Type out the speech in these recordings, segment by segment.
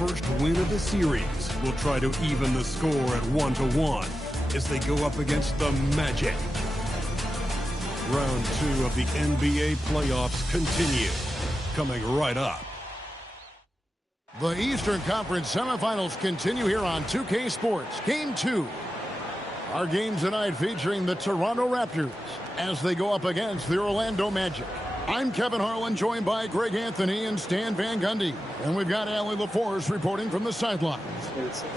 first win of the series will try to even the score at 1-1 as they go up against the Magic. Round 2 of the NBA playoffs continue, coming right up. The Eastern Conference semifinals continue here on 2K Sports. Game 2. Our games tonight featuring the Toronto Raptors as they go up against the Orlando Magic. I'm Kevin Harlan, joined by Greg Anthony and Stan Van Gundy. And we've got Allie LaForce reporting from the sidelines.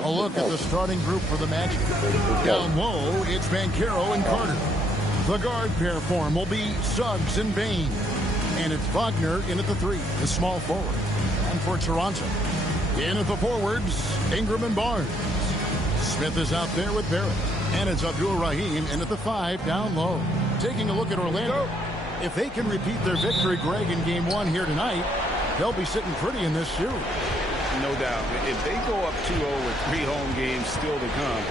A look at the starting group for the Magic. Down low, it's Banchero and Carter. The guard pair form will be Suggs and Bain. And it's Wagner in at the 3, the small forward. And for Toronto, in at the forwards, Ingram and Barnes. Smith is out there with Barrett. And it's Abdul-Rahim in at the 5 down low. Taking a look at Orlando. If they can repeat their victory, Greg, in Game 1 here tonight, they'll be sitting pretty in this series. No doubt. If they go up 2-0 with 3 home games still to come,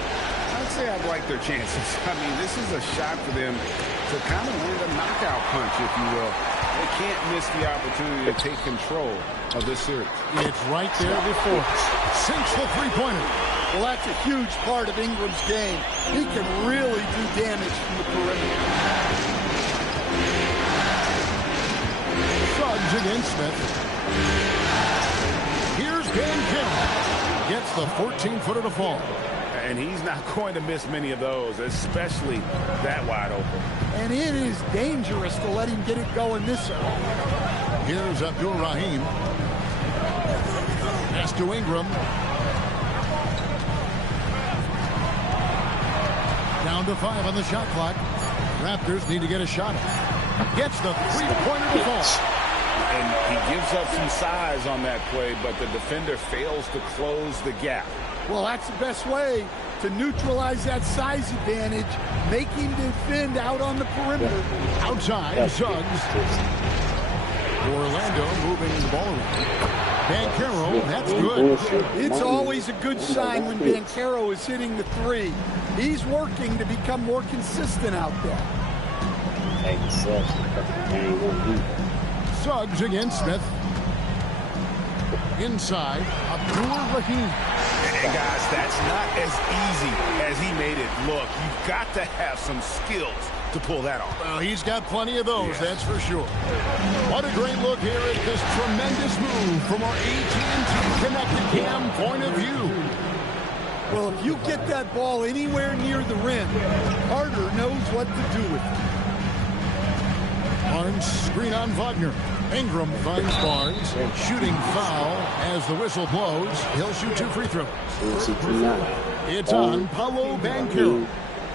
I'd say I'd like their chances. I mean, this is a shot for them to kind of land a knockout punch, if you will. They can't miss the opportunity to take control of this series. It's right there before us. Sinks the three-pointer. Well, that's a huge part of Ingram's game. He can really do damage from the perimeter. Suggs against Smith. Here's Banchero. Gets the 14-footer to fall. And he's not going to miss many of those, especially that wide open. And it is dangerous to let him get it going this early. Here's Abdul-Rahim. Pass to Ingram. Down to 5 on the shot clock. Raptors need to get a shot. Gets the three-pointer to fall. And he gives up some size on that play, but the defender fails to close the gap. Well, that's the best way to neutralize that size advantage. Make him defend out on the perimeter. Outside, Suggs. Orlando moving the ball around. Banchero, that's good. It's always a good sign when Banchero is hitting the 3. He's working to become more consistent out there. Suggs against Smith. Inside, Abdul-Rahim. And guys, that's not as easy as he made it look. You've got to have some skills to pull that off. Well, he's got plenty of those, that's for sure. What a great look here at this tremendous move from our AT&T Connected Cam point of view. Well, if you get that ball anywhere near the rim, Carter knows what to do with it. Barnes screen on Wagner. Ingram finds Barnes. Shooting foul as the whistle blows. He'll shoot 2 free throws. It's on Paolo Banchero.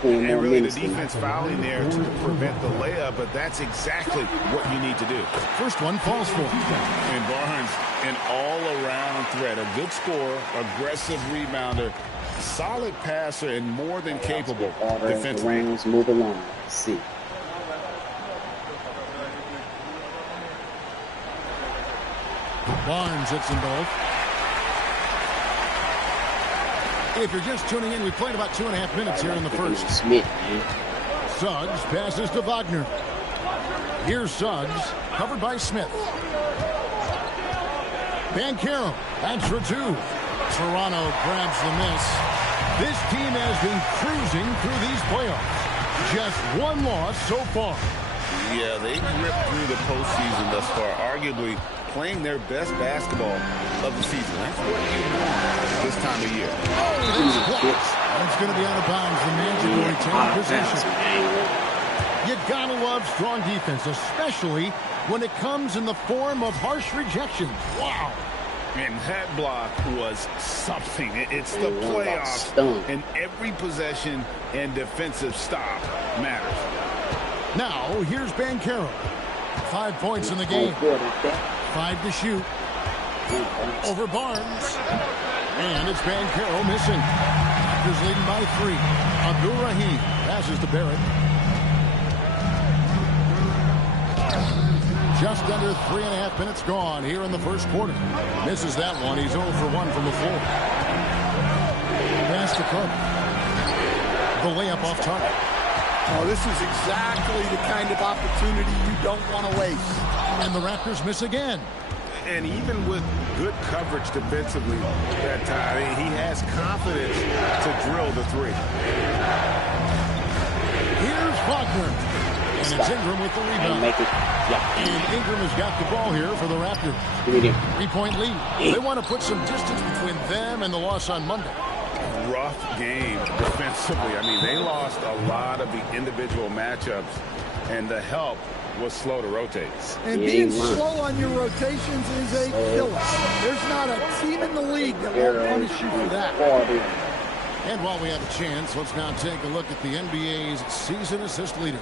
And really the defense fouling there to prevent the layup, but that's exactly what you need to do. First one falls for. And Barnes, an all-around threat. A good scorer, aggressive rebounder, solid passer, and more than capable defensively. Move along. See. Barnes hits them both. If you're just tuning in, we played about 2.5 minutes here in the first. Suggs passes to Wagner. Here's Suggs, covered by Smith. Banchero, that's for 2. Toronto grabs the miss. This team has been cruising through these playoffs. Just 1 loss so far. Yeah, they ripped through the postseason thus far, arguably playing their best basketball of the season. That's what you want this time of year. It's going to be out of bounds. The Magic will retain possession. You gotta love strong defense, especially when it comes in the form of harsh rejections. Wow. And that block was something. It's the playoffs, and every possession and defensive stop matters. Now, here's Banchero. 5 points in the game. 5 to shoot. Over Barnes. And it's Banchero missing. Raptors leading by 3. Abdul-Rahim passes to Barrett. Just under 3.5 minutes gone here in the first quarter. Misses that one. He's 0 for 1 from the floor. Pass to Cook. The layup off target. Oh, this is exactly the kind of opportunity you don't want to waste. And the Raptors miss again. and even with good coverage defensively that time, he has confidence to drill the three. Here's Wagner. And it's Ingram with the rebound. And Ingram has got the ball here for the Raptors. 3-point lead. They want to put some distance between them and the loss on Monday. Rough game defensively. I mean, they lost a lot of the individual matchups, and the help was slow to rotate. And being slow on your rotations is a killer. There's not a team in the league that won't punish you for that. And while we have a chance, let's now take a look at the NBA's season assist leaders.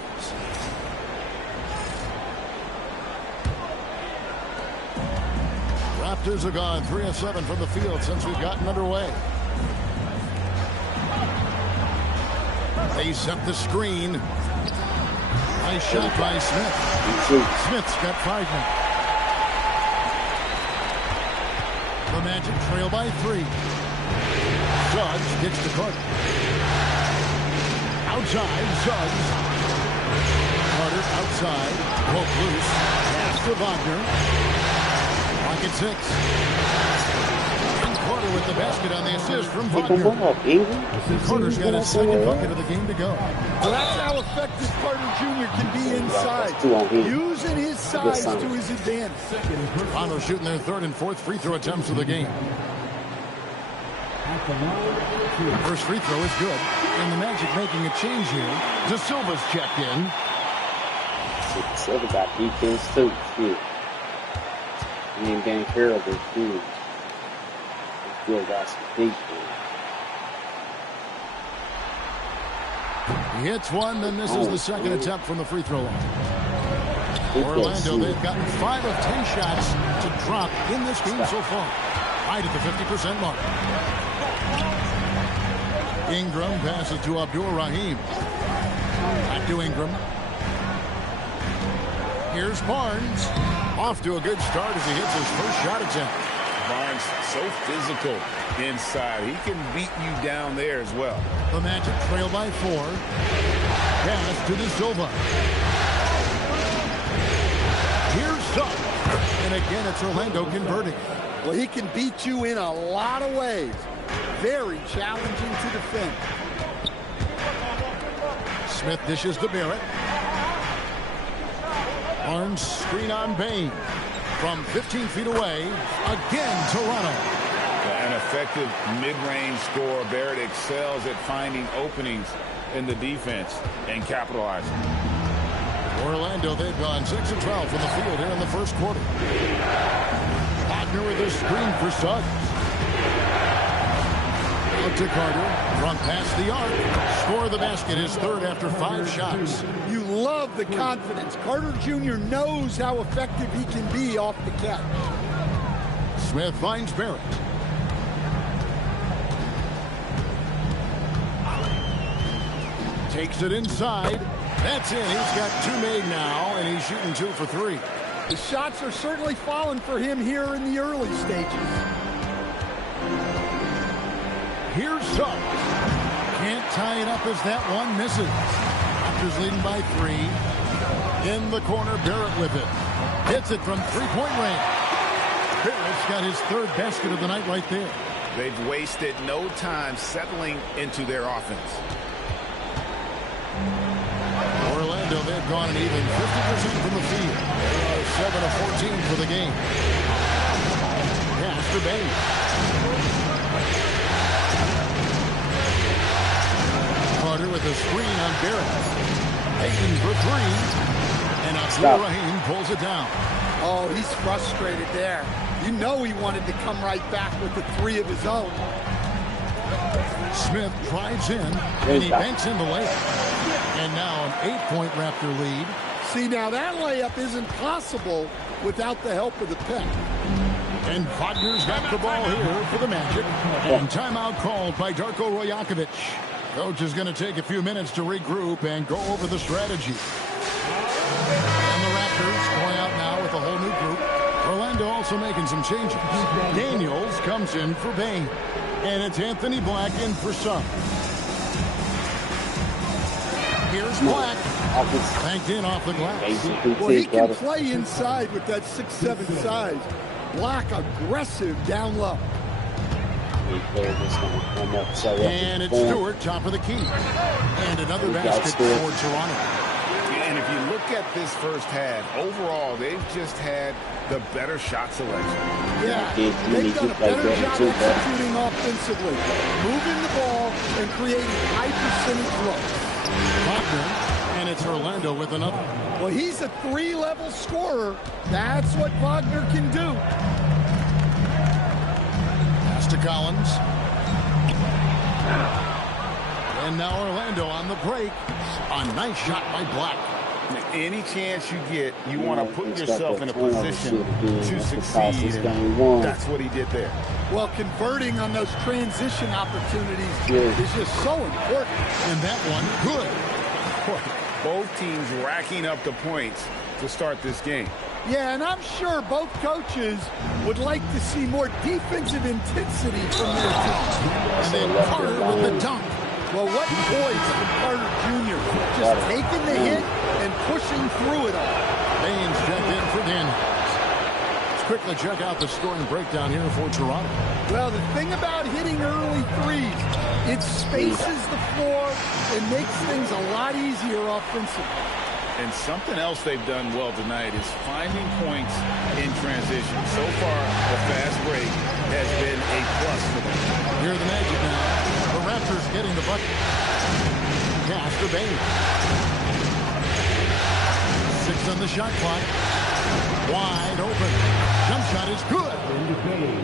Raptors have gone 3 of 7 from the field since we've gotten underway. They set the screen. Nice shot by Smith. Smith's got 5 now. The Magic trail by 3. Suggs gets to Carter. Outside, Suggs. Carter outside. Poke loose. Pass to Wagner. Pocket 6. And Carter with the basket on the assist from Wagner. Carter's got his second bucket of the game to go. Well, that's how effective Carter Jr. can be inside. Using his size to his advantage. Toronto shooting their 3rd and 4th free throw attempts of the game. First free throw is good. And the Magic making a change here. De Silva's checked in. Silva got defense too. He ain't getting care of his food. He still got some defense. He hits one, then this is the second attempt from the free throw line. Orlando, they've gotten 5 of 10 shots to drop in this game so far. Right at the 50% mark. Ingram passes to Abdul-Rahim. Back to Ingram. Here's Barnes. Off to a good start as he hits his first shot attempt. Barnes so physical inside. He can beat you down there as well. The Magic trail by 4. Pass to De Silva. Here's Suggs. And again, it's Orlando converting. Well, he can beat you in a lot of ways. Very challenging to defend. Smith dishes to Barrett. Barnes screen on Bain. From 15 feet away, again Toronto. An effective mid-range scorer. Barrett excels at finding openings in the defense and capitalizing. Orlando, they've gone 6 of 12 from the field here in the first quarter. Wagner with a screen for Suggs. Out to Carter, from past the arc. Score the basket, his 3rd after 5 shots. You love the confidence. Carter Jr. knows how effective he can be off the catch. Smith finds Barrett. Takes it inside. That's it. He's got 2 made now, and he's shooting 2 for 3. The shots are certainly falling for him here in the early stages. Here's Suggs. Can't tie it up as that one misses. Raptors leading by 3. In the corner, Barrett with it. Hits it from 3-point range. Barrett's got his 3rd basket of the night right there. They've wasted no time settling into their offense. Orlando, they've gone an even 50% from the field. 7 of 14 for the game. Pass to Bain. Carter with a screen on Barrett. Taking for 3. And Abdul-Rahim pulls it down. Oh, he's frustrated there. You know he wanted to come right back with the 3 of his own. Smith drives in, and he banks in the layup. And now an 8-point Raptor lead. See, now that layup isn't possible without the help of the pick. And Wagner's got the ball here for the Magic. And timeout called by Darko Rajakovic. Coach is going to take a few minutes to regroup and go over the strategy. And the Raptors going out now with a whole new group. Orlando also making some changes. Daniels comes in for Bain. And it's Anthony Black in for Suggs. Here's Black. Banked in off the glass. Well, he can play inside with that 6'7" size. Block aggressive down low. And it's Stewart, top of the key. And another basket for Toronto. And if you look at this first half, overall, they've just had the better shot selection. Yeah, they've done a better job executing offensively, moving the ball and creating high percentage looks. Wagner, and it's Orlando with another. Well, he's a 3-level scorer. That's what Wagner can do. Pass to Collins. And now Orlando on the break. A nice shot by Black. Any chance you get, you want to put yourself in a position to succeed. And that's what he did there. Well, converting on those transition opportunities is just so important. And that one, good. Both teams racking up the points to start this game. Yeah, and I'm sure both coaches would like to see more defensive intensity from their teams. And then Carter with the dunk. Well, what poise from Carter Jr. Just taking the hit and pushing through it all. Baines checked in for Daniels. Let's quickly check out the scoring breakdown here for Toronto. Well, the thing about hitting early threes, it spaces the floor and makes things a lot easier offensively. And something else they've done well tonight is finding points in transition. So far, the fast break has been a plus for them. Here are the Magic now. The Raptors getting the bucket. Pass to Baines. 6 on the shot clock. Wide open. Jump shot is good.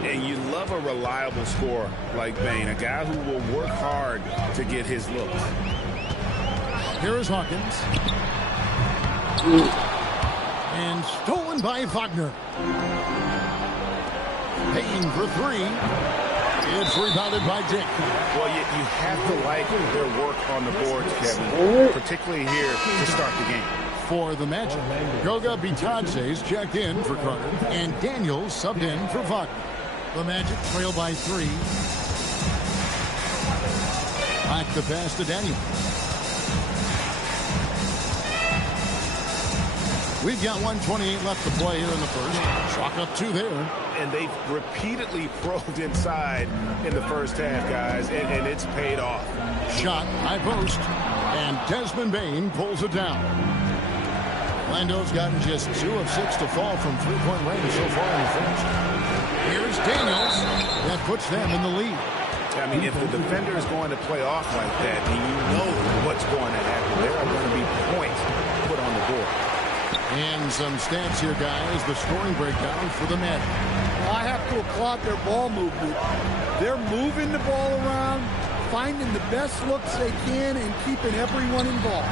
And you love a reliable scorer like Bane, a guy who will work hard to get his looks. Here is Hawkins. And stolen by Wagner. Payne for 3. It's rebounded by Dick. Well, you have to like their work on the boards, Kevin, particularly here to start the game. For the Magic, Goga Bitadze's checked in for Carter, and Daniels subbed in for Wagner. The Magic trail by 3. Back the pass to Daniels. We've got 1:28 left to play here in the first. Chalk up 2 there. And they've repeatedly probed inside in the first half, guys, and it's paid off. Shot, high post, and Desmond Bane pulls it down. Orlando's gotten just 2 of 6 to fall from three-point range so far in the first. Here's Daniels. That puts them in the lead. I mean, if the defender is going to play off like that, and you know what's going to happen, there are going to be points put on the board. And some stats here, guys. The scoring breakdown for the Magic. Well, I have to applaud their ball movement. They're moving the ball around, finding the best looks they can, and keeping everyone involved.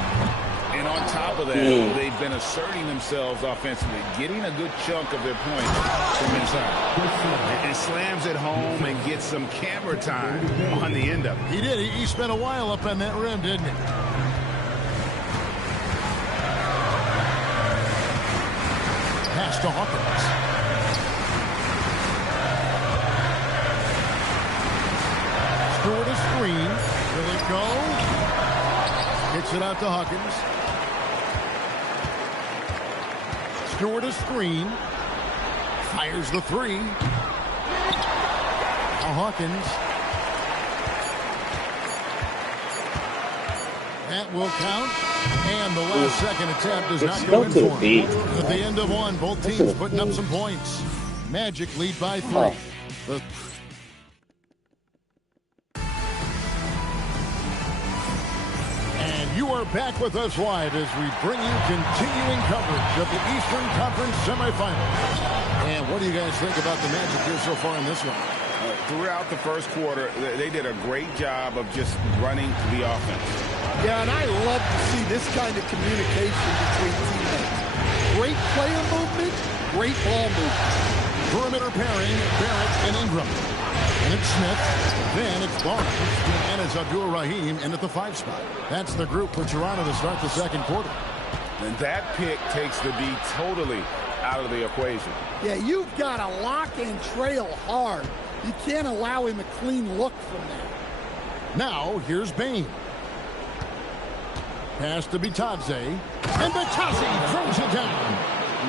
And on top of that, they've been asserting themselves offensively, getting a good chunk of their points from inside. And slams it home and gets some camera time on the end of it. He did. He spent a while up on that rim, didn't he? Pass to Hawkins. Stewart a screen. Will it go? Kicks it out to Hawkins. Stewart a screen. Fires the 3. Now Hawkins. That will count. And the last second attempt does not go in for him. At the end of 1, both teams putting up some points. Magic lead by 3. And you are back with us live as we bring you continuing coverage of the Eastern Conference semifinals. And what do you guys think about the Magic here so far in this one? Throughout the first quarter, they did a great job of just running the offense. Yeah, and I love to see this kind of communication between teammates. Great player movement, great ball movement. Perimeter pairing, Barrett and Ingram. And it's Smith, then it's Barnes, and it's Abdul Rahim in at the 5 spot. That's the group for Toronto to start the second quarter. And that pick takes the D totally out of the equation. Yeah, you've got to lock and trail hard. You can't allow him a clean look from that. Now, here's Bane. Pass to Bitadze. And Bitadze throws it down.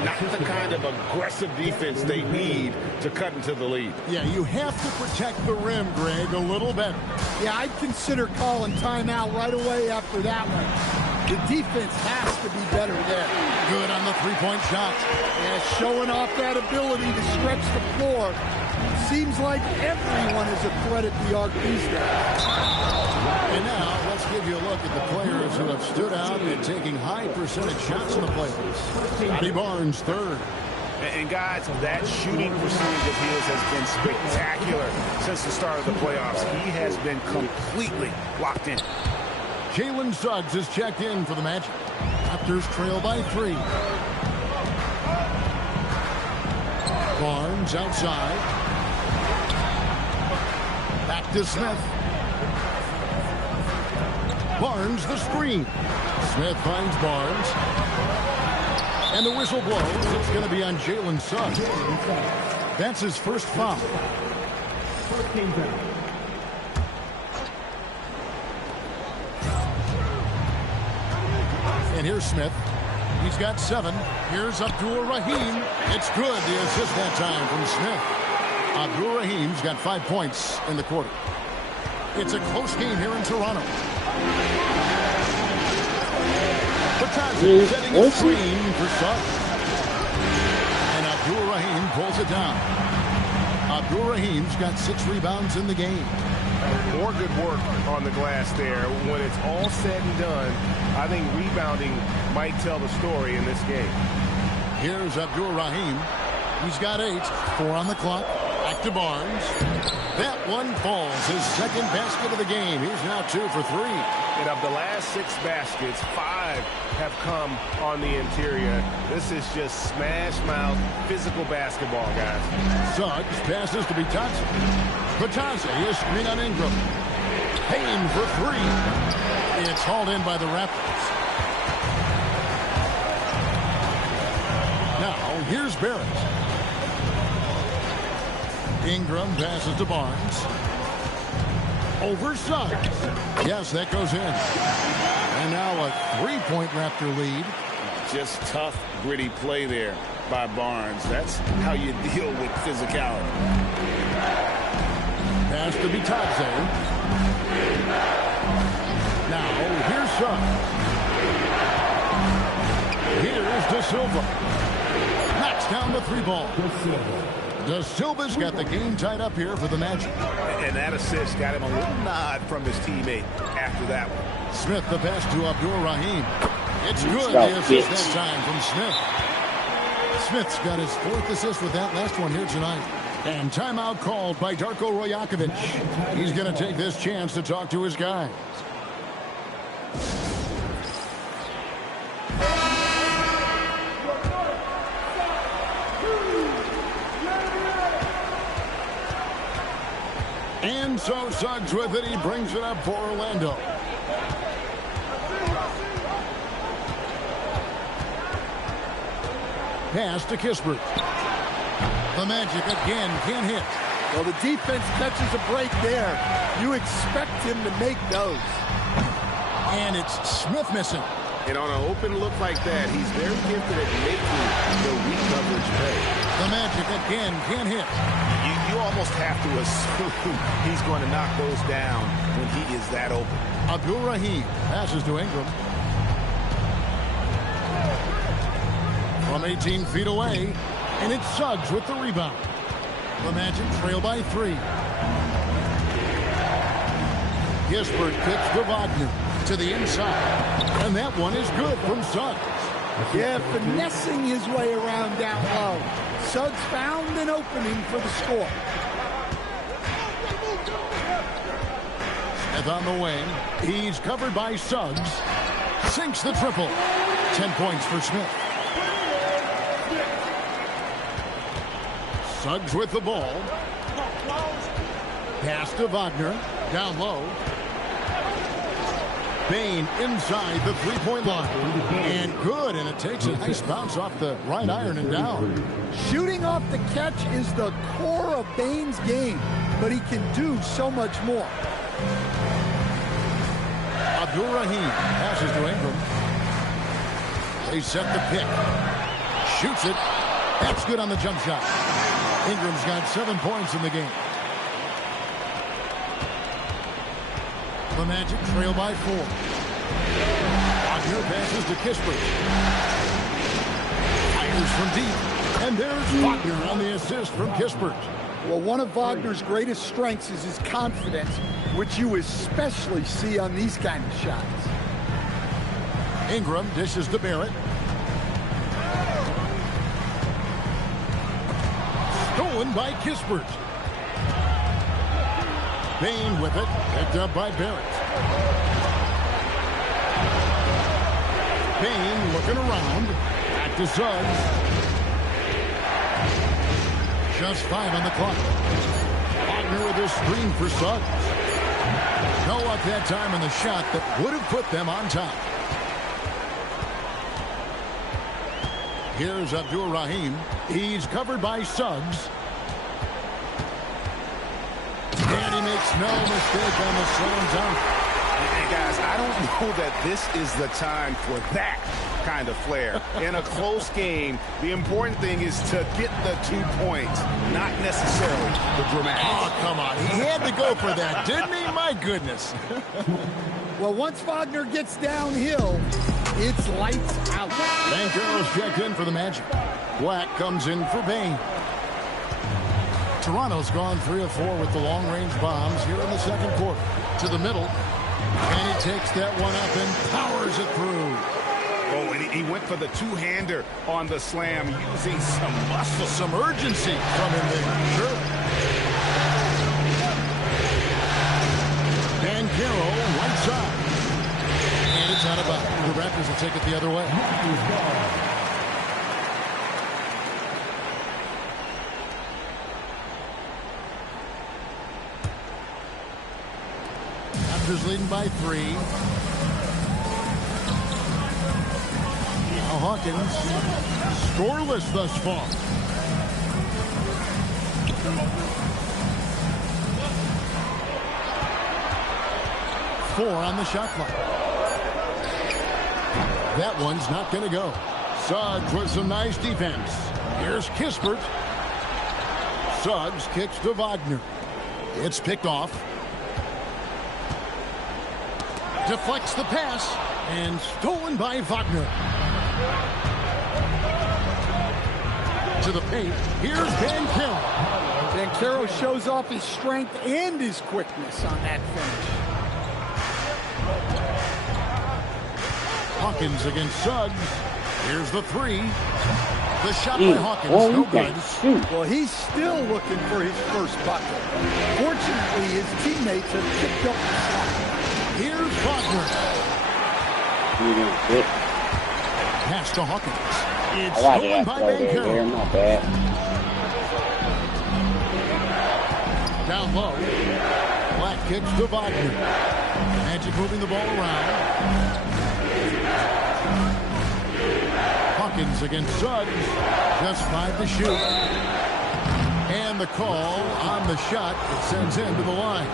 not the kind of aggressive defense they need to cut into the lead. Yeah, you have to protect the rim, Greg, a little better. Yeah, I'd consider calling timeout right away after that one. The defense has to be better there. Good on the three-point shot. Yeah, showing off that ability to stretch the floor. Seems like everyone is a threat at the arc these days. And now, let's give you a look at the players who have stood out and taking high percentage shots in the playoffs. Scotty Barnes, third. And guys, that shooting percentage of his has been spectacular since the start of the playoffs. He has been completely locked in. Jalen Suggs is checked in for the Magic. Raptors trail by 3. Barnes outside. Back to Smith. Barnes the screen. Smith finds Barnes. And the whistle blows. It's going to be on Jalen Suggs. That's his first foul. And here's Smith. He's got 7. Here's Abdul-Rahim. It's good. The assist that time from Smith. Abdul-Rahim's got 5 points in the quarter. It's a close game here in Toronto. Patazzi setting a screen for Suggs. And Abdul-Rahim pulls it down. Abdul-Rahim's got 6 rebounds in the game. More good work on the glass there. When it's all said and done, I think rebounding might tell the story in this game. Here's Abdul-Rahim. He's got 8. 4 on the clock. Back to Barnes. That one falls. His second basket of the game. He's now 2 for 3. And of the last 6 baskets, 5 have come on the interior. This is just smash-mouth physical basketball, guys. Suggs passes to Patazzi. Patazzi is screen on Ingram. Payne for 3. It's hauled in by the Raptors. Now, here's Barrett. Ingram passes to Barnes. Over Suggs. Yes, that goes in. And now a 3-point Raptor lead. Just tough, gritty play there by Barnes. That's how you deal with physicality. Pass to Bitadze. Now, here's Suggs. Here's De Silva. Knocks down the 3-ball. De Silva's got the game tied up here for the Magic. And that assist got him a little nod from his teammate after that one. Smith the pass to Abdul-Rahim. It's good. The assist that time from Smith. Smith's got his 4th assist with that last one here tonight. And timeout called by Darko Rajakovic. He's going to take this chance to talk to his guys. And so Suggs with it. He brings it up for Orlando. Pass to Kispert. The Magic again can't hit. Well, the defense catches a break there. You expect him to make those. And it's Smith missing. And on an open look like that, he's very gifted at making the weak coverage pay. The Magic again can't hit. You almost have to assume he's going to knock those down when he is that open. Abdul-Rahim passes to Ingram. From 18 feet away, and it's Suggs with the rebound. The Magic trail by 3. Kispert kicks to Wagner to the inside, and that one is good from Suggs. Yeah, finessing his way around down low. Suggs found an opening for the score. Smith on the wing. He's covered by Suggs. Sinks the triple. 10 points for Smith. Suggs with the ball. Pass to Wagner. Down low. Payne inside the 3-point line. And good, and it takes a nice bounce off the right iron and down. Shooting off the catch is the core of Bane's game, but he can do so much more. Abdul-Rahim passes to Ingram. They set the pick. Shoots it. That's good on the jump shot. Ingram's got 7 points in the game. The Magic trail by 4. Wagner passes to Kispert. Fires from deep. And there's Wagner on the assist from Kispert. Well, one of Wagner's greatest strengths is his confidence, which you especially see on these kind of shots. Ingram dishes to Barrett. Stolen by Kispert. Bain with it, picked up by Barrett. Bain looking around. Back to Suggs. Just 5 on the clock. Wagner with his screen for Suggs. No luck that time on the shot that would have put them on top. Here's Abdur-Rahim. He's covered by Suggs. And he makes no mistake on the slam dunk. And guys, I don't know that this is the time for that kind of flair. In a close game, the important thing is to get the 2 points, not necessarily the dramatics. Oh, come on. He had to go for that, didn't he? My goodness. Well, once Wagner gets downhill, it's lights out. Banchero's checked in for the Magic. Black comes in for Bain. Toronto's gone 3 of 4 with the long-range bombs here in the second quarter. To the middle. And he takes that one up and powers it through. Oh, and he went for the two-hander on the slam, using some muscle. Some urgency from him there. Sure. Banchero, right side. And it's out of bounds. The Raptors will take it the other way. Raptors leading by 3. Now Hawkins, scoreless thus far. Four on the shot clock. That one's not going to go. Suggs with some nice defense. Here's Kispert. Suggs kicks to Wagner. It's picked off. Deflects the pass and stolen by Wagner. To the paint. Here's Banchero. Banchero shows off his strength and his quickness on that finish. Hawkins against Suggs. Here's the 3. The shot by Hawkins. No good. Well, he's still looking for his first bucket. Fortunately, his teammates have picked up the slack. Here's Wagner. Pass to Hawkins. It's stolen by Banchero. Down low. Black kicks to Wagner. Magic moving the ball around. Hawkins against Suggs. Just 5 to shoot. And the call on the shot that sends him to the line.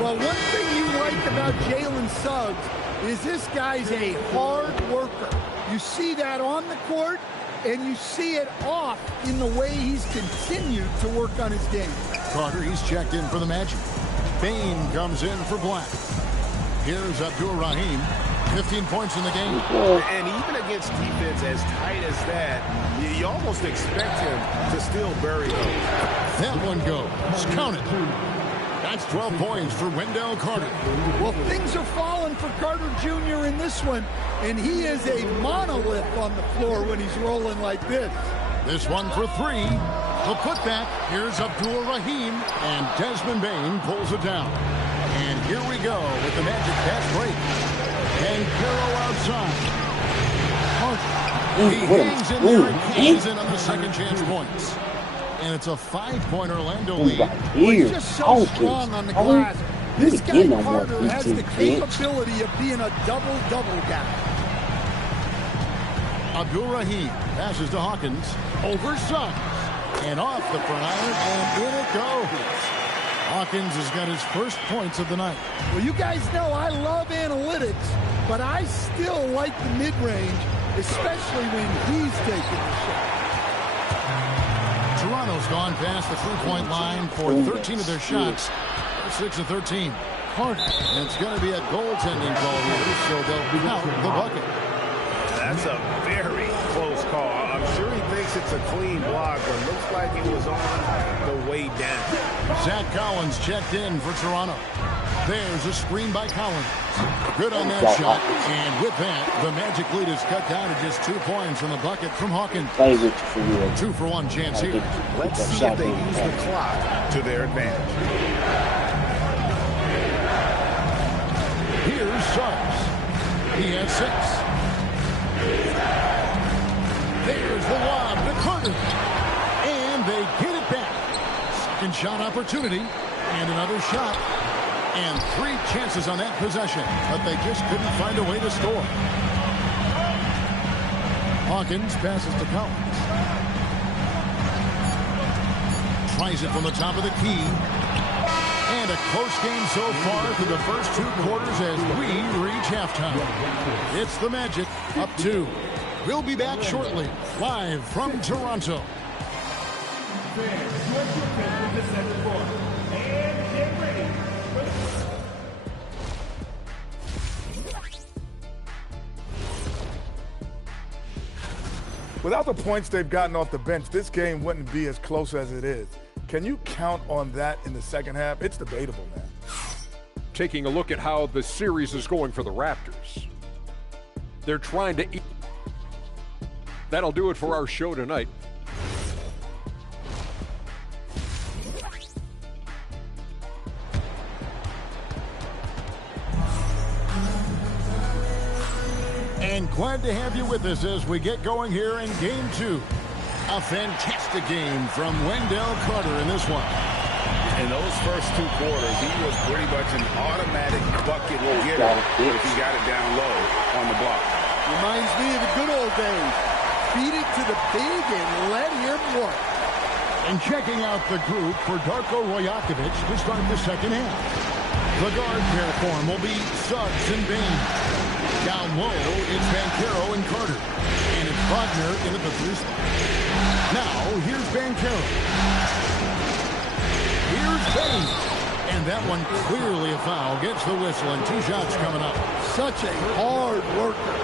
Well, one thing you like about Jalen Suggs is this guy's a hard worker. You see that on the court, and you see it off in the way he's continued to work on his game. Carter, he's checked in for the Magic. Bain comes in for Black. Here's Abdur-Rahim. 15 points in the game. And even against defense as tight as that, you almost expect him to still bury those. That one goes. Count it. That's 12 points for Wendell Carter. Well, things are falling for Carter Jr. in this one, and he is a monolith on the floor when he's rolling like this. This one for 3. The putback. Here's Abdur-Rahim, and Desmond Bain pulls it down. And here we go with the Magic fast break. And Carroll outside. He hangs in there and cashes in on the second chance points. And it's a 5-point Orlando lead. He's just so strong on the glass. This guy Carter has the capability of being a double-double guy. Abdur-Rahim passes to Hawkins. Over Suggs. And off the front iron, and in it goes. Hawkins has got his first points of the night. Well, you guys know I love analytics, but I still like the mid-range especially when he's taking the shot. Toronto's gone past the three-point line for 13 of their shots. 6 of 13. Carter. It's going to be a goaltending call here, so they'll count the bucket. That's a very close call. I'm sure he thinks it's a clean block, but it looks like it was on the way down. Zach Collins checked in for Toronto. There's a screen by Collins. Good on that shot. And with that, the Magic lead is cut down to just 2 points from the bucket from Hawkins. 2-for-1 chance here. Let's see if they use the clock to their advantage. Here's Suggs. He has 6. There's the lob to Carter. And they get it back. Second shot opportunity. And another shot. And 3 chances on that possession. But they just couldn't find a way to score. Hawkins passes to Collins. Tries it from the top of the key. And a close game so far through the first 2 quarters as we reach halftime. It's the Magic up 2. We'll be back shortly, live from Toronto. Without the points they've gotten off the bench, this game wouldn't be as close as it is. Can you count on that in the second half? It's debatable, man. Taking a look at how the series is going for the Raptors. They're trying to eat. That'll do it for our show tonight. And glad to have you with us as we get going here in Game 2. A fantastic game from Wendell Carter in this one. In those first 2 quarters, he was pretty much an automatic bucket getter if he got it down low on the block. Reminds me of the good old days. Feed it to the big and let him work. And checking out the group for Darko Rajakovic to start the second half. The guard pair form will be Suggs and Bain. Down low, it's Banchero and Carter. And it's Wagner in at the 3 spot. Now, here's Banchero. Here's Bain. And that one clearly a foul. Gets the whistle and 2 shots coming up. Such a hard worker.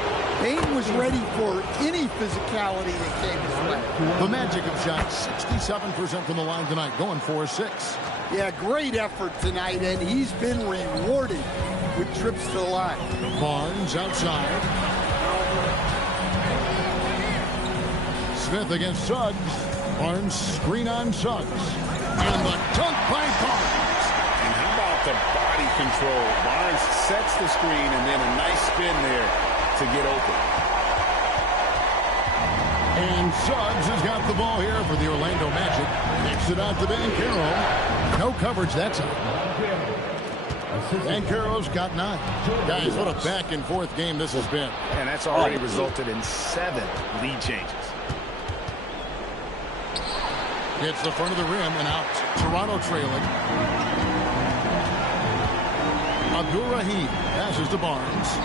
Bain was ready for any physicality that came his way. The Magic have shot 67% from the line tonight, going 4-6. Yeah, great effort tonight, and he's been rewarded with trips to the line. Barnes outside. Smith against Suggs. Barnes screen on Suggs. And the dunk by Barnes. And how about the body control? Barnes sets the screen and then a nice spin there to get open. And Suggs has got the ball here for the Orlando Magic. Kicks it out to Banchero. No coverage that time. Banchero's got 9. Guys, what a back and forth game this has been. And that's already resulted in 7 lead changes. Hits the front of the rim and out. Toronto trailing. Abdul-Rahim passes to Barnes.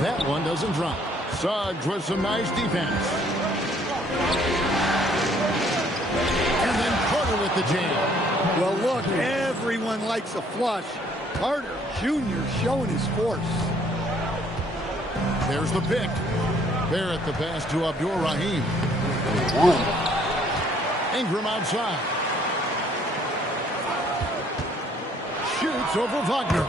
That one doesn't drop. Suggs with some nice defense. And then Carter with the jam. Well, look, everyone likes a flush. Carter Jr. showing his force. There's the pick. Barrett the pass to Abdul-Rahim. Ingram outside. Shoots over Wagner.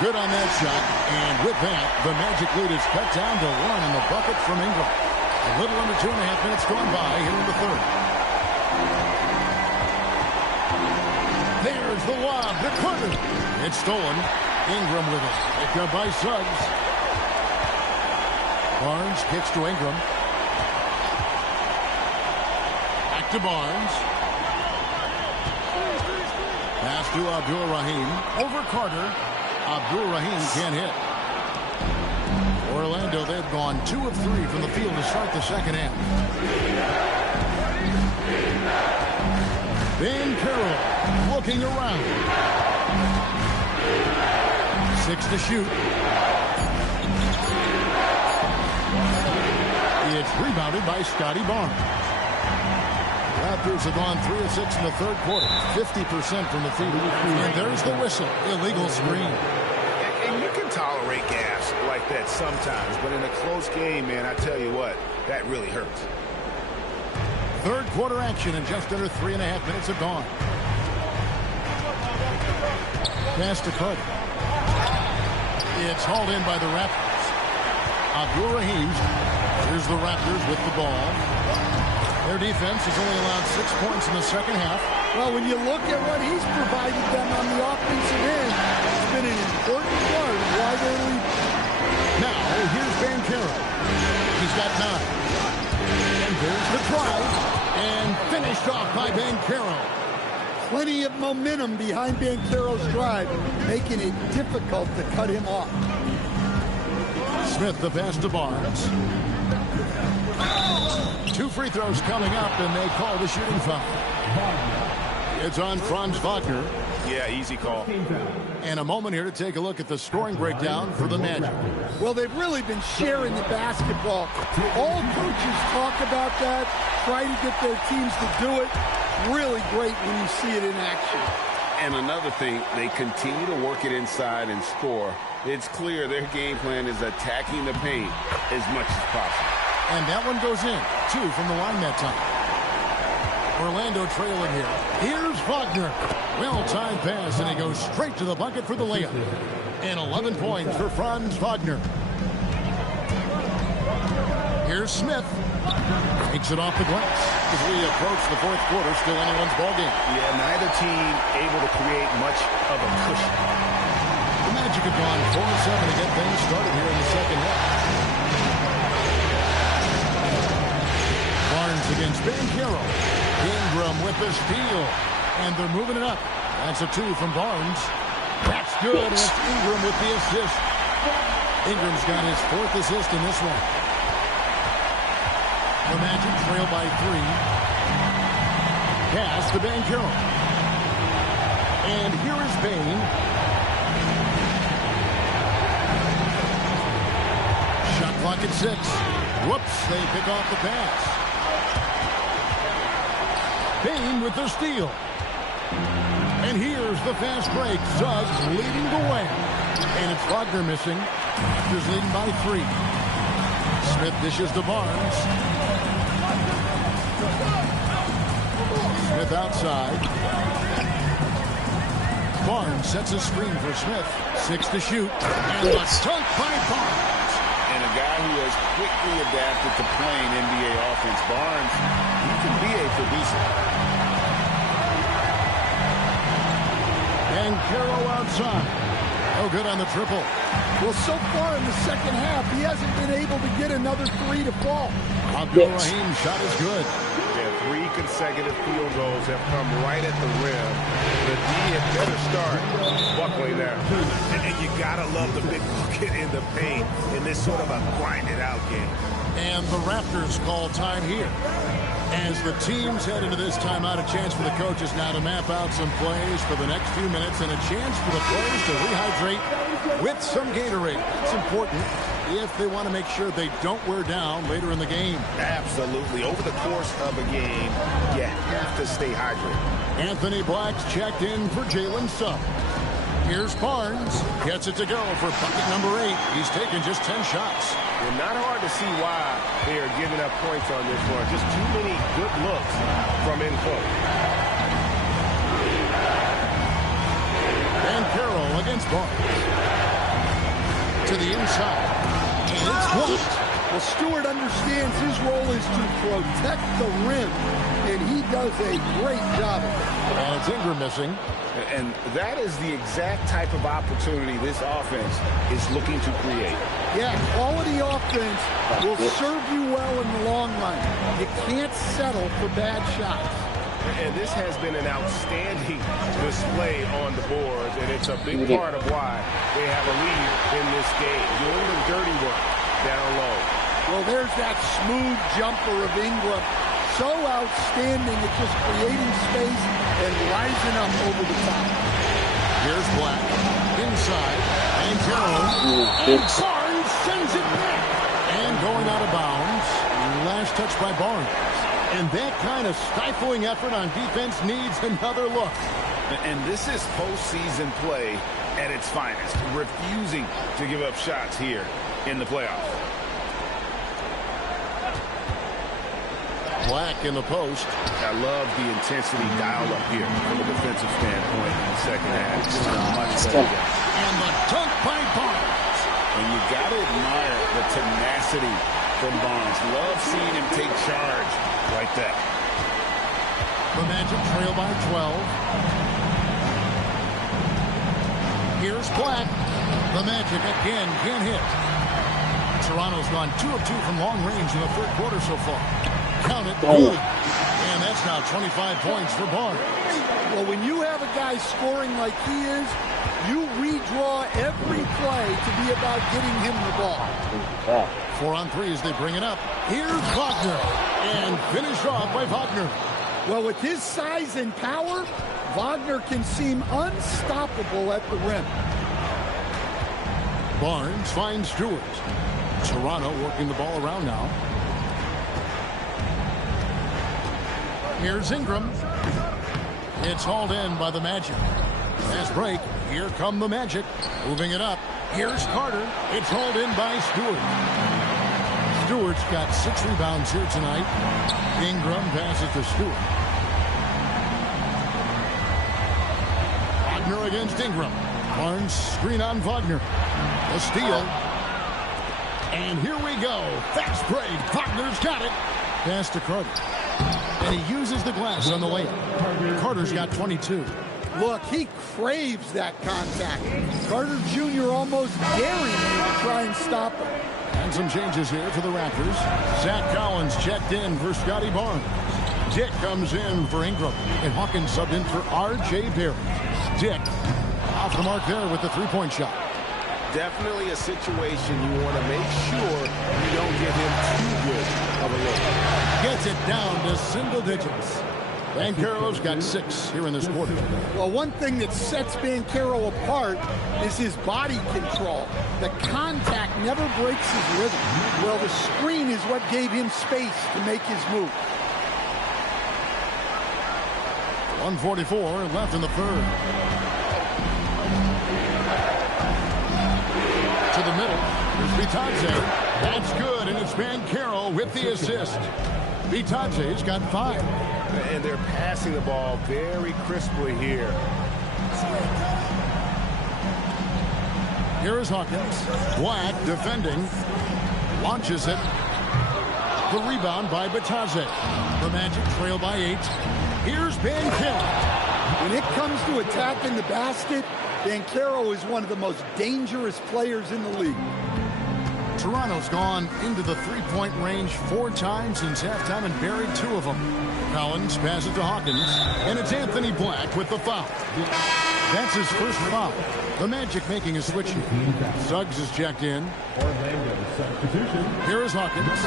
Good on that shot. And with that, the Magic lead is cut down to 1 in the bucket from Ingram. A little under 2.5 minutes gone by here in the third. There's the lob to Carter. It's stolen. Ingram with it. Picked up by Suggs. Barnes kicks to Ingram. Back to Barnes. Pass to Abdul-Rahim. Over Carter. Abdul-Rahim can't hit. Orlando, they've gone 2 of 3 from the field to start the second half. Banchero looking around. 6 to shoot. It's rebounded by Scotty Barnes. Raptors have gone 3 of 6 in the third quarter, 50% from the field. And there's the whistle, illegal screen. And you can tolerate gas like that sometimes, but in a close game, man, I tell you what, that really hurts. Third quarter action and just under 3.5 minutes have gone. Pass to Carter. It's hauled in by the Raptors. Abdur-Rahim. Here's the Raptors with the ball. Their defense has only allowed 6 points in the second half. Well, when you look at what he's provided them on the offensive end, it's been an important part of why they're leading. Now, here's Banchero. He's got 9. And there's the drive. And finished off by Banchero. Plenty of momentum behind Banchero's drive, making it difficult to cut him off. Smith the pass to Barnes. 2 free throws coming up, and they call the shooting foul. It's on Franz Wagner. Yeah, easy call. And a moment here to take a look at the scoring breakdown for the Magic. Well, they've really been sharing the basketball. All coaches talk about that, try to get their teams to do it. Really great when you see it in action. And another thing, they continue to work it inside and score. It's clear their game plan is attacking the paint as much as possible. And that one goes in. 2 from the line that time. Orlando trailing here. Here's Wagner. Well-timed pass, and he goes straight to the bucket for the layup. And 11 points for Franz Wagner. Here's Smith. Takes it off the glass. As we approach the fourth quarter, still anyone's ballgame. Yeah, neither team able to create much of a cushion. The Magic have gone 4-7 to get things started here in the second half. Barnes against Banchero. Ingram with the steal. And they're moving it up. That's a 2 from Barnes. That's good. And it's Ingram with the assist. Ingram's got his 4th assist in this one. The Magic trail by 3. Pass to Banchero. And here is Bane. Shot clock at 6. Whoops, they pick off the pass. Bane with the steal. And here's the fast break. Suggs leading the way. And it's Wagner missing. Raptors leading by 3. Smith dishes to Barnes. Smith outside. Barnes sets a screen for Smith. 6 to shoot. And the dunk by Barnes. And a guy who has quickly adapted to playing NBA offense. Barnes, he can be a producer. And Banchero outside. Oh, good on the triple. Well, so far in the second half, he hasn't been able to get another 3 to fall. Abdur-Rahim shot is good. Yeah, 3 consecutive field goals have come right at the rim. The D had better start buckling there. And you gotta love the big bucket in the paint in this sort of a grinded out game. And the Raptors call time here. As the teams head into this timeout, a chance for the coaches now to map out some plays for the next few minutes and a chance for the players to rehydrate with some Gatorade. It's important if they want to make sure they don't wear down later in the game. Absolutely. Over the course of a game, you have to stay hydrated. Anthony Black's checked in for Jalen Suggs. Here's Barnes. Gets it to go for bucket number 8. He's taken just 10 shots. And not hard to see why they are giving up points on this one. Just too many good looks from in close. Banchero against Barnes. To the inside. And it's blocked. Well, Stewart understands his role is to protect the rim, and he does a great job of it. And it's Ingram missing. And that is the exact type of opportunity this offense is looking to create. Yeah, quality offense will serve you well in the long run. You can't settle for bad shots. And this has been an outstanding display on the boards, and it's a big part of why they have a lead in this game. Doing the dirty work down low. Well, there's that smooth jumper of Ingram. So outstanding at just creating space and rising up over the top. Here's Black. Inside. And Carroll. And Barnes sends it back. And going out of bounds. Last touch by Barnes. And that kind of stifling effort on defense needs another look. And this is postseason play at its finest. Refusing to give up shots here in the playoffs. Black in the post. I love the intensity dialed up here from a defensive standpoint in the second half. Just a much better game. And the dunk by Barnes. And you got to admire the tenacity from Barnes. Love seeing him take charge like that. The Magic trail by 12. Here's Black. The Magic again can't hit. Toronto's gone 2 of 2 from long range in the third quarter so far. Count it, good. And that's now 25 points for Barnes. Well, when you have a guy scoring like he is, you redraw every play to be about getting him the ball. 4 on 3 as they bring it up. Here's Wagner. And finished off by Wagner. Well, with his size and power, Wagner can seem unstoppable at the rim. Barnes finds Stewart. Toronto working the ball around now. Here's Ingram. It's hauled in by the Magic. Fast break. Here come the Magic. Moving it up. Here's Carter. It's hauled in by Stewart. Stewart's got 6 rebounds here tonight. Ingram passes to Stewart. Wagner against Ingram. Barnes screen on Wagner. A steal. And here we go. Fast break. Wagner's got it. Pass to Carter. And he uses the glass on the layup. Carter's got 22. Look, he craves that contact. Carter Jr. almost daring him to try and stop him. And some changes here for the Raptors. Zach Collins checked in for Scotty Barnes. Dick comes in for Ingram. And Hawkins subbed in for R.J. Barrett. Dick off the mark there with the three-point shot. Definitely a situation you want to make sure you don't give him too good of a look. Gets it down to single digits. Banchero's got 6 here in this quarter. Well, one thing that sets Banchero apart is his body control. The contact never breaks his rhythm. Well, the screen is what gave him space to make his move. 1:44 left in the third. To the middle. Here's Bitadze. That's good, and it's Banchero with the assist. Bitadze's got 5. And they're passing the ball very crisply here. Here is Hawkins. Black defending. Launches it. The rebound by Bitadze. The Magic trail by 8. Here's Banchero. When it comes to attacking the basket, Banchero is one of the most dangerous players in the league. Toronto's gone into the three-point range 4 times since halftime and buried 2 of them. Collins passes to Hawkins, and it's Anthony Black with the foul. That's his first foul. The Magic making a switch here. Suggs is checked in. Here is Hawkins.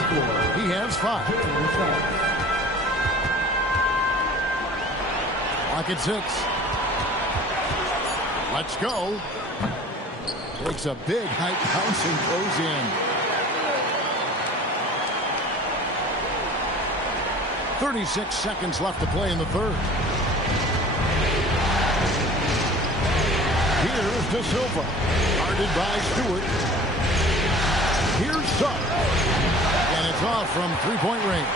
He has 5. Clock at 6. Let's go. Takes a big height bounce and goes in. 36 seconds left to play in the third. Here's De Silva. Guarded by Stewart. Here's Suggs. And it's off from three-point range.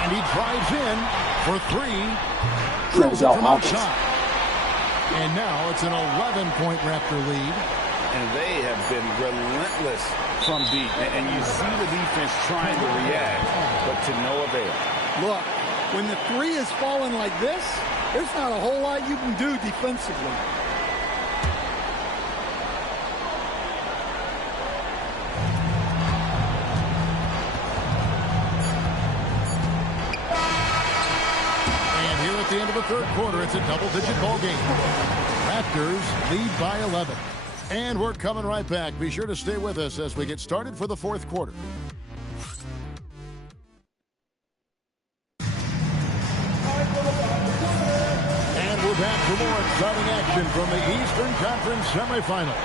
And he drives in for 3. Drills it from outside. And now it's an 11-point Raptor lead. And they have been relentless from deep. And you see the defense trying to react, but to no avail. Look, when the 3 is falling like this, there's not a whole lot you can do defensively. At the end of the third quarter, it's a double-digit ball game. Raptors lead by 11. And we're coming right back. Be sure to stay with us as we get started for the fourth quarter. And we're back for more exciting action from the Eastern Conference semifinal.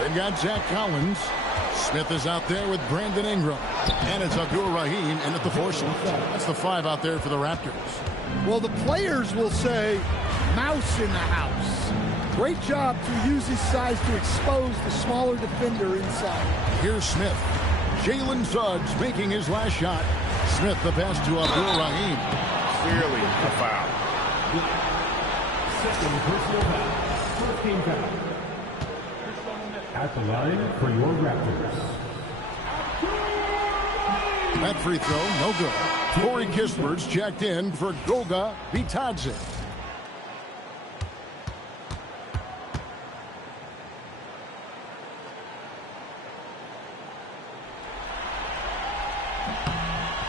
They've got Zach Collins. Smith is out there with Brandon Ingram. And it's Abdul Rahim in at the 4 slot. That's the 5 out there for the Raptors. Well, the players will say, mouse in the house. Great job to use his size to expose the smaller defender inside. Here's Smith. Jalen Suggs making his last shot. Smith the pass to Abdul Rahim. Clearly a foul. Second personal foul. First team foul. At the line for your Raptors. That free throw, no good. Corey Kisper's checked in for Goga Bitadze.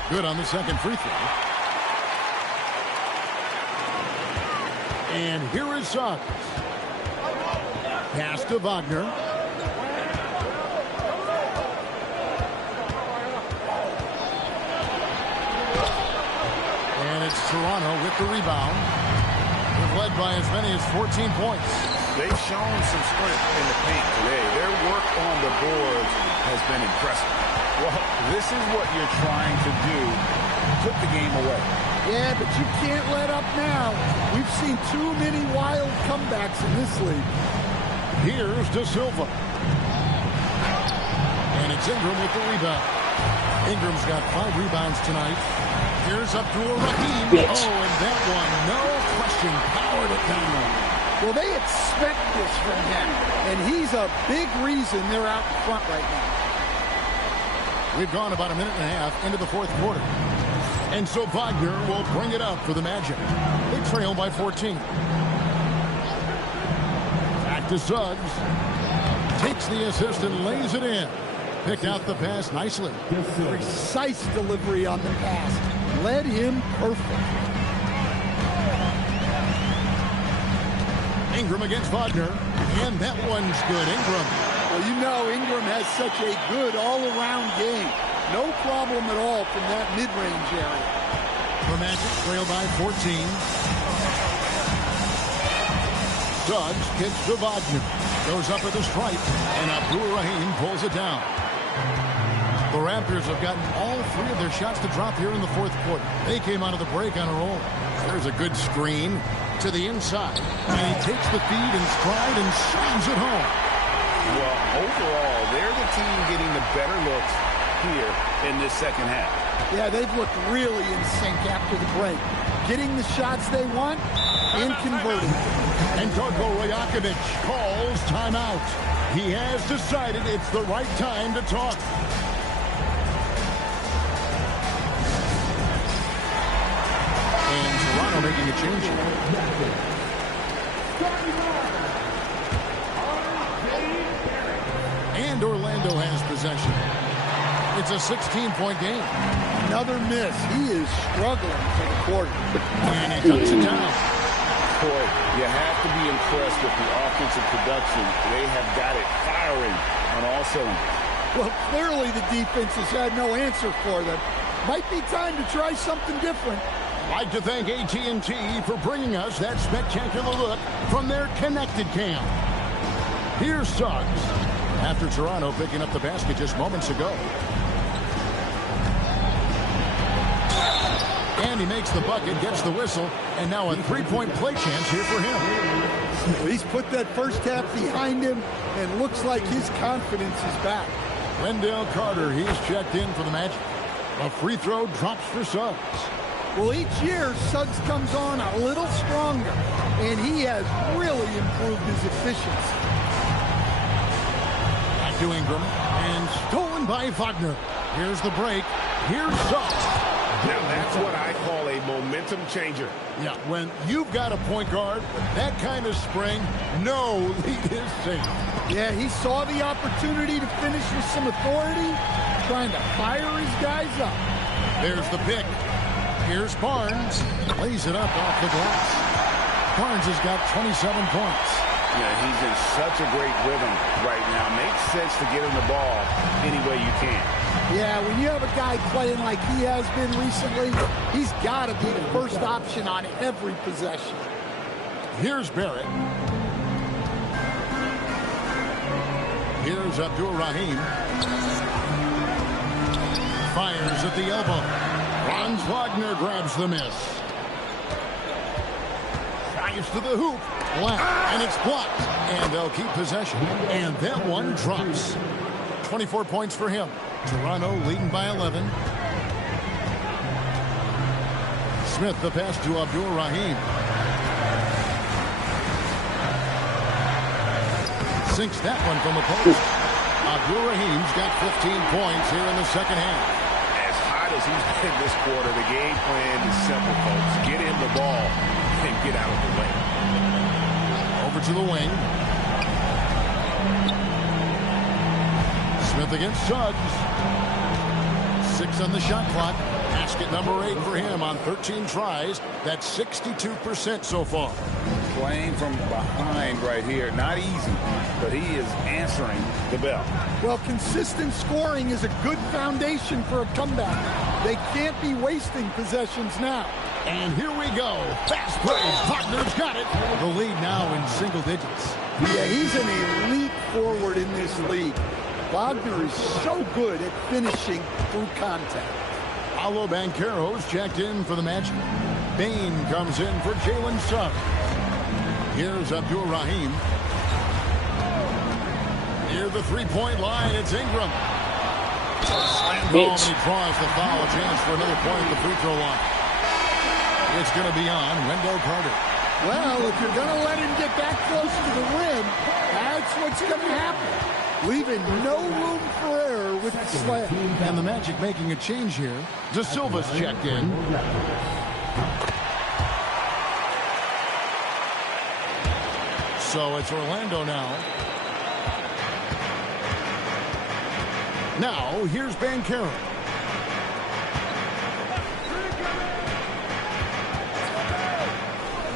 Good on the second free throw. And here is Suggs. Pass to Wagner. And it's Toronto with the rebound. They've led by as many as 14 points. They've shown some strength in the paint today. Their work on the boards has been impressive. Well, this is what you're trying to do. Put the game away. Yeah, but you can't let up now. We've seen too many wild comebacks in this league. Here's De Silva. And it's Ingram with the rebound. Ingram's got 5 rebounds tonight. Here's Abdul Rahim. Oh, and that one, no question, powered it down. Well, they expect this from him, and he's a big reason they're out in front right now. We've gone about a minute and a half into the fourth quarter. And so Wagner will bring it up for the Magic. They trail by 14. Back to Suggs. Takes the assist and lays it in. Picked out the pass nicely. Precise delivery on the pass. Led him perfect. Ingram against Wagner. And that one's good. Ingram. Well, you know Ingram has such a good all-around game. No problem at all from that mid-range area. The Magic trail by 14. Suggs kicks to Wagner. Goes up at the stripe. And Abdul Rahim pulls it down. The Raptors have gotten all 3 of their shots to drop here in the fourth quarter. They came out of the break on a roll. There's a good screen to the inside. And he takes the feed in stride and slams it home. Well, overall, they're the team getting the better looks here in this second half. Yeah, they've looked really in sync after the break. Getting the shots they want and converting. And Darko Rajakovic calls timeout. He has decided it's the right time to talk. And Toronto making a change here. And Orlando has possession. It's a 16-point game. Another miss. He is struggling for the quarter. And he cuts it down. Boy, you have to be impressed with the offensive production. They have got it firing on all cylinders. Well, clearly the defense has had no answer for them. Might be time to try something different. I'd like to thank AT&T for bringing us that spectacular look from their connected cam. Here's Suggs. After Toronto picking up the basket just moments ago. And he makes the bucket, gets the whistle, and now a 3-point play chance here for him. He's put that first half behind him, and looks like his confidence is back. Wendell Carter, he's checked in for the Magic. A free throw drops for Suggs. Well, each year, Suggs comes on a little stronger, and he has really improved his efficiency. Back to Ingram, and stolen by Wagner. Here's the break. Here's Suggs. Now that's what I call a momentum changer. Yeah, when you've got a point guard with that kind of spring, no lead is safe. Yeah, he saw the opportunity to finish with some authority, trying to fire his guys up. There's the pick. Here's Barnes. Lays it up off the glass. Barnes has got 27 points. Yeah, he's in such a great rhythm right now. Makes sense to get him the ball any way you can. Yeah, when you have a guy playing like he has been recently, he's got to be the first option on every possession. Here's Barrett. Here's Abdur-Rahim. Fires at the elbow. Franz Wagner grabs the miss. Drives to the hoop. Left, and it's blocked. And they'll keep possession. And that one drops. 24 points for him. Toronto leading by 11. Smith the pass to Abdur-Rahim. Sinks that one from the post. Abdur-Rahim's got 15 points here in the second half. As hot as he's been this quarter, the game plan is simple, folks. Get him the ball and get out of the way. Over to the wing. Smith against Suggs. 6 on the shot clock. Basket number 8 for him on 13 tries. That's 62% so far. Playing from behind right here. Not easy, but he is answering the bell. Well, consistent scoring is a good foundation for a comeback. They can't be wasting possessions now. And here we go. Fast break. Wagner's got it. The lead now in single digits. Yeah, he's an elite forward in this league. Wagner is so good at finishing through contact. Paolo Banchero's checked in for the Magic. Bain comes in for Jalen Suggs. Here's Abdur-Rahim. Near the three-point line, it's Ingram. Slam home, and he draws the foul. A chance for another point at the free throw line. It's going to be on Wendell Carter. Well, if you're going to let him get that close to the rim, that's what's going to happen. Leaving no room for error with the slam. And the Magic making a change here. De Silva's checked in. So it's Orlando now. Now, here's Banchero.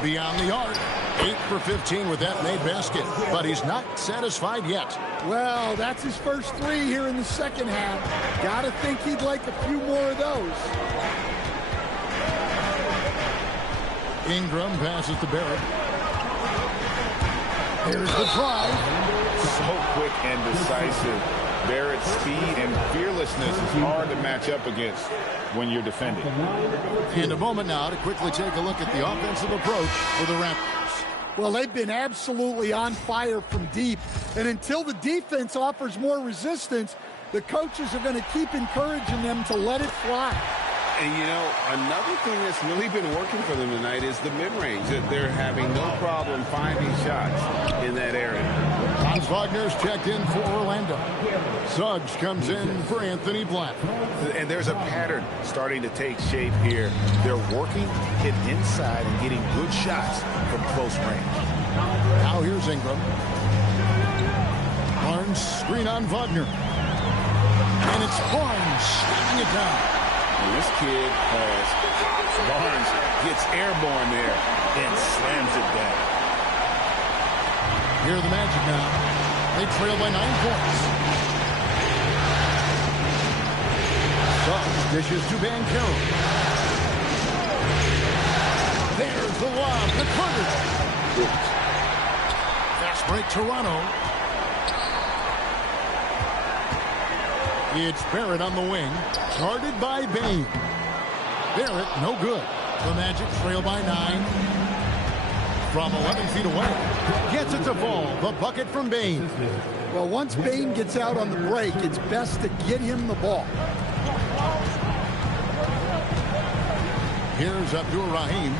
Beyond the arc. 8 for 15 with that made basket. But he's not satisfied yet. Well, that's his first 3 here in the second half. Gotta think he'd like a few more of those. Ingram passes to Barrett. Here's the drive. So quick and decisive. Barrett's speed and fearlessness is hard to match up against when you're defending. In a moment now to quickly take a look at the offensive approach for the Raptors. Well, they've been absolutely on fire from deep. And until the defense offers more resistance, the coaches are going to keep encouraging them to let it fly. And, you know, another thing that's really been working for them tonight is the mid-range. They're having no problem finding shots in that area. Franz Wagner's checked in for Orlando. Suggs comes in for Anthony Black. And there's a pattern starting to take shape here. They're working it inside and getting good shots from close range. Now here's Ingram. Barnes screen on Wagner. And it's Barnes slamming it down. And this kid has hops. Barnes gets airborne there and slams it down. Here are the Magic now. They trail by 9 points. Suggs dishes to Banchero. There's the lob to Carter. Fast break Toronto. It's Barrett on the wing. Guarded by Bain. Barrett, no good. The Magic trail by 9. From 11 feet away. Gets it to fall. The bucket from Bain. Well, once Bain gets out on the break, it's best to get him the ball. Here's Abdur-Rahim.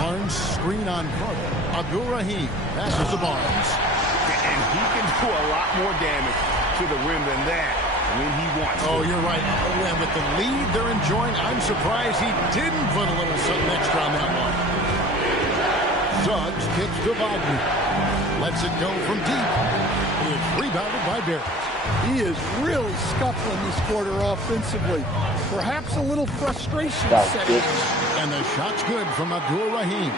Barnes screen on Carter. Abdur-Rahim passes to Barnes. And he can do a lot more damage to the rim than that when he wants. Oh, you're right. And with the lead they're enjoying, I'm surprised he didn't put a little something extra on that one. Suggs kicks to Wagner. Lets it go from deep. It's rebounded by Barrett. He is really scuffling this quarter offensively. Perhaps a little frustration setting. And the shot's good from Abdur-Rahim.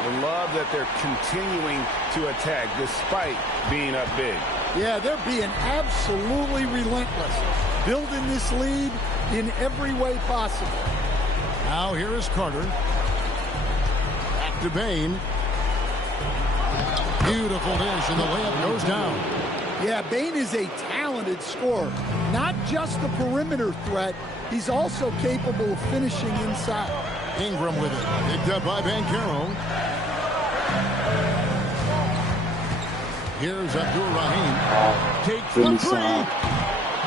I love that they're continuing to attack despite being up big. Yeah, they're being absolutely relentless, building this lead in every way possible. Now here is Carter. Back to Bain. Beautiful dish, and the layup goes down. Yeah, Bain is a talented scorer. Not just a perimeter threat, he's also capable of finishing inside. Ingram with it. Picked up by Banchero. Here's Abdur-Rahim. Takes the three.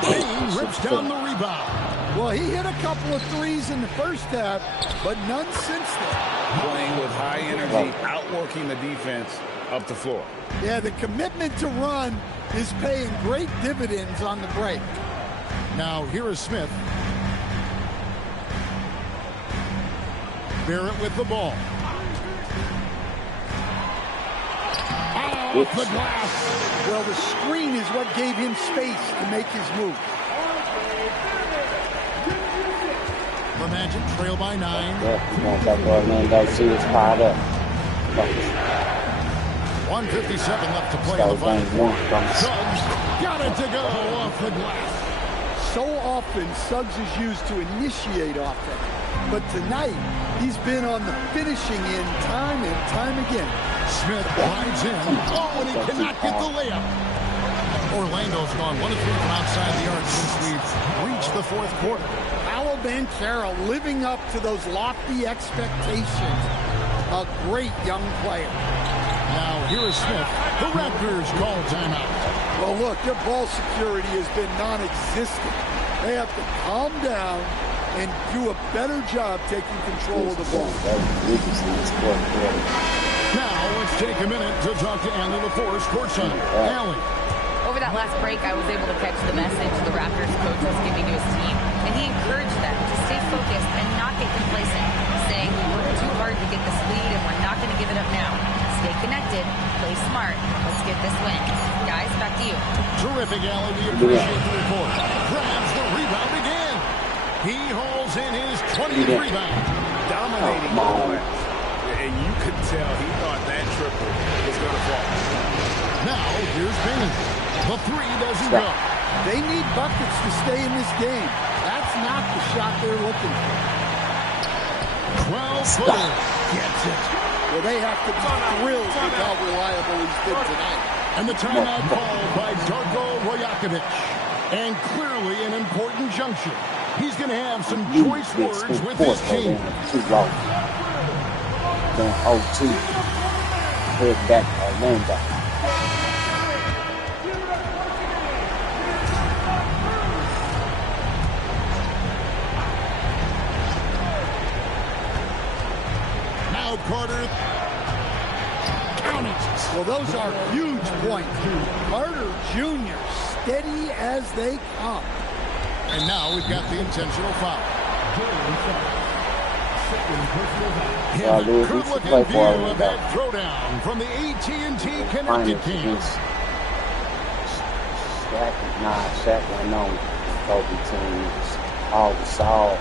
Bain rips down the rebound. Well, he hit a couple of threes in the first half, but none since then. Playing with high energy, outworking the defense up the floor. Yeah, the commitment to run is paying great dividends on the break. Now here is Smith. Barrett with the ball. Off the glass. Well, the screen is what gave him space to make his move. The Magic trail by 9. That see it's piled up. 1:57 left to play in the final. Suggs got it to go off the glass. So often, Suggs is used to initiate offense. But tonight, he's been on the finishing end time and time again. Smith drives in. Oh, and he cannot get the layup. Orlando's gone 1 of 3 from outside the arc since we've reached the fourth quarter. Paolo Banchero living up to those lofty expectations. A great young player. Now here is Smith. The Raptors call timeout. Well, look, their ball security has been non-existent. They have to calm down and do a better job taking control of the ball. Now let's take a minute to talk to Allie LaForce, courtside. Allie. Over that last break, I was able to catch the message the Raptors coach was giving to his team, and he encouraged them to stay focused and not get complacent, saying we worked too hard to get this lead and we're not going to give it up now. Stay connected, play smart. Let's get this win. Guys, back to you. Terrific, Allie. We appreciate the report. Grabs the rebound again. He hauls in his 20th rebound. Dominating the glass. And you could tell he thought that triple was going to fall. Now, here's Bain. The three doesn't go. They need buckets to stay in this game. That's not the shot they're looking for. 12-footer gets it. Well, they have to be thrilled with how reliable he's been tonight. And the timeout called by Darko Rajakovic. And clearly an important juncture. He's going to have some choice words with his team. Then 0-2. Head back Orlando. Now Carter. Count it. Well, those are huge points. Carter Jr. steady as they come. And now we've got the intentional foul. Yeah, Lewis, Good looking play view for of that throwdown from the AT&T Connected team. Shaq went on Kobe teams. All the Saul.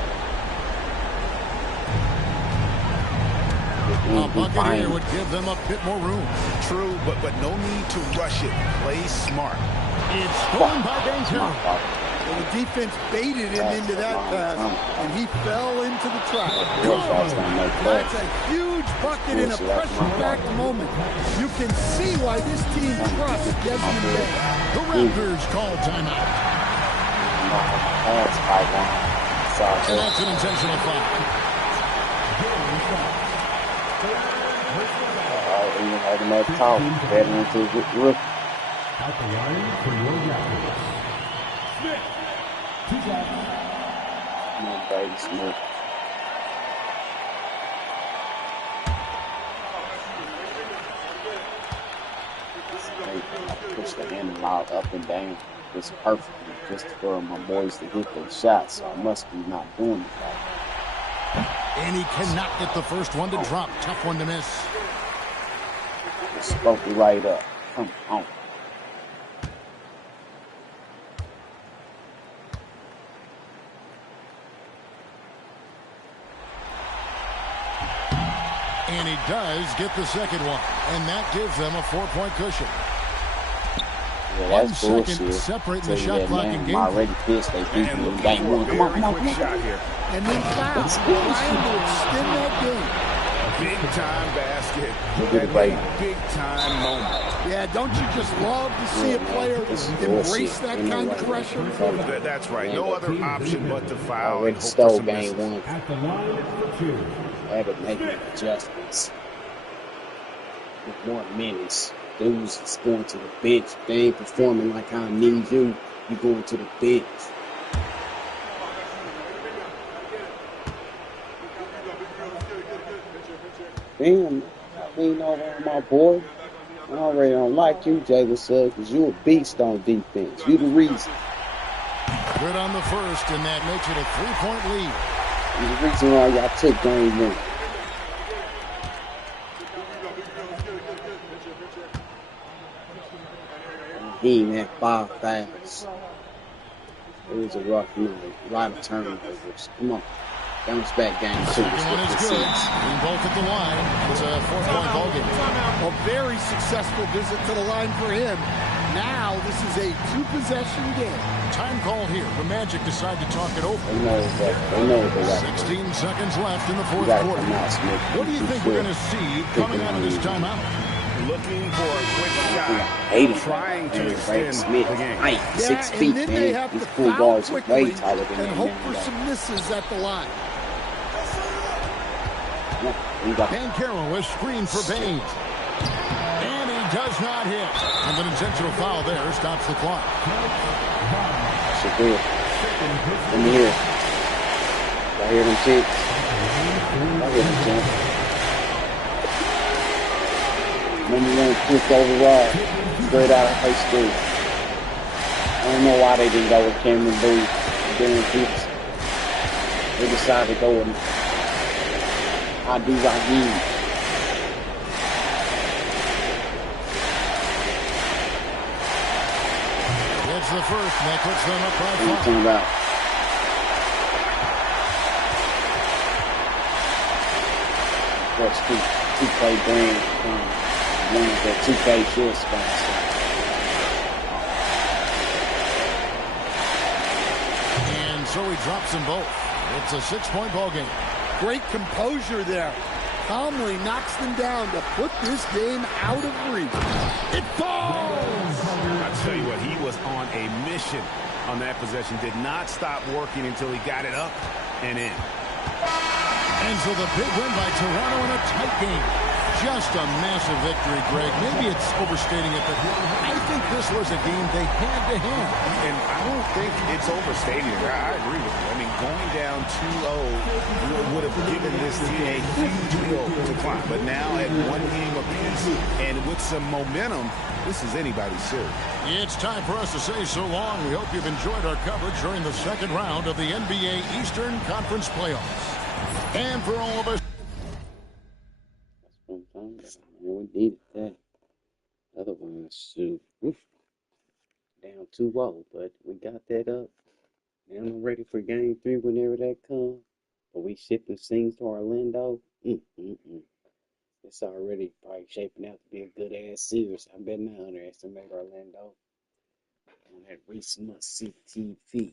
A bucket here would give them a bit more room. True, but no need to rush it. Play smart. It's stolen by Banchero. Well, the defense baited him into that pass, and he fell into the trap. That's a huge bucket in a pressure-packed moment. You can see why this team trusts Desmond Bain. The Raptors call timeout. And that's an intentional foul. Automatic talk. Heading into the rookie. At the line for your Raptors. Smith. 2 shots. Come on, baby, Smith. I push the handle out up and down. It's perfect just for my boys to hit those shots. So I must be not doing it right. And he cannot get the first one to drop. Tough one to miss. Spoke it right up. Come on. And And he does get the second one. And that gives them a 4-point cushion. Yeah, 1 that's second bullshit. separating the Tell you shot that, clock man. and I'm game already clock. pissed they beat And me in looking game for a 1. Come on, very come on, quick come on. shot here. And then foul, trying to extend that game. Big time basket. Look at the That break. big time moment. Yeah, don't you just love to see a player embrace that kind of pressure? That's right. No other option but to foul Already and hope for stole some game misses. 1. At the line for 2. Had to make adjustments. With more minutes. Dudes is going to the bench. They ain't performing like I need you. You going to the bench. Damn, I lean over on my boy. I already don't like you, Jalen Suggs, because you a beast on defense. You the reason. Good on the first, and that makes it a 3-point lead. You the reason why y'all took game 1. He ain't had 5 fouls. It was a rough night. A lot of turnovers. Come on. Bounce back game 2. Second one is good. Being both at the line. It's a 4-point ball game. A very successful visit to the line for him. Now this is a 2-possession game. Time call here. The Magic decide to talk it over. They know that. 16 seconds left in the fourth You gotta quarter. come out, Smith. What do you think we're going to see coming out of this timeout? Looking for a quick shot. Hating. Trying to extend Smith. the game. Height, Yeah, 6 and feet, then they man. have These to point foul guards are way quickly taller than and that hope man. for some misses at the line. You got Bankero was screened for Baines. And he does not hit. And an intentional foul there stops the clock. Shaquille. Let me hear it. I hear them chicks. I hear them jump. #1 quick overall. Straight out of high school. I don't know why they didn't go with Cameron Booth and Darren Peterson. They decided to go with Adu Rahim. It's the first, and that puts them up by What are you 5. talking about? That's 2K brand. One of the 2K should sponsor. And so he drops them both. It's a 6-point ball game. Great composure there. Calmly knocks them down to put this game out of reach. It falls! I tell you what, he was on a mission on that possession. Did not stop working until he got it up and in. And so the big win by Toronto in a tight game. Just a massive victory, Greg. Maybe it's overstating it, but I think this was a game they had to have. And I don't think it's overstating it. I agree with you. I mean, going down 2-0 would have given this team a huge hill to climb. But now at 1 game apiece and with some momentum, this is anybody's series. It's time for us to say so long. We hope you've enjoyed our coverage during the second round of the NBA Eastern Conference Playoffs. And for all of us, We needed that. Otherwise, down 2-0, but we got that up. Now I'm ready for game 3 whenever that comes. But we shipping things to Orlando. It's already probably shaping out to be a good ass series. I better not underestimate Orlando on that Reese must see TV.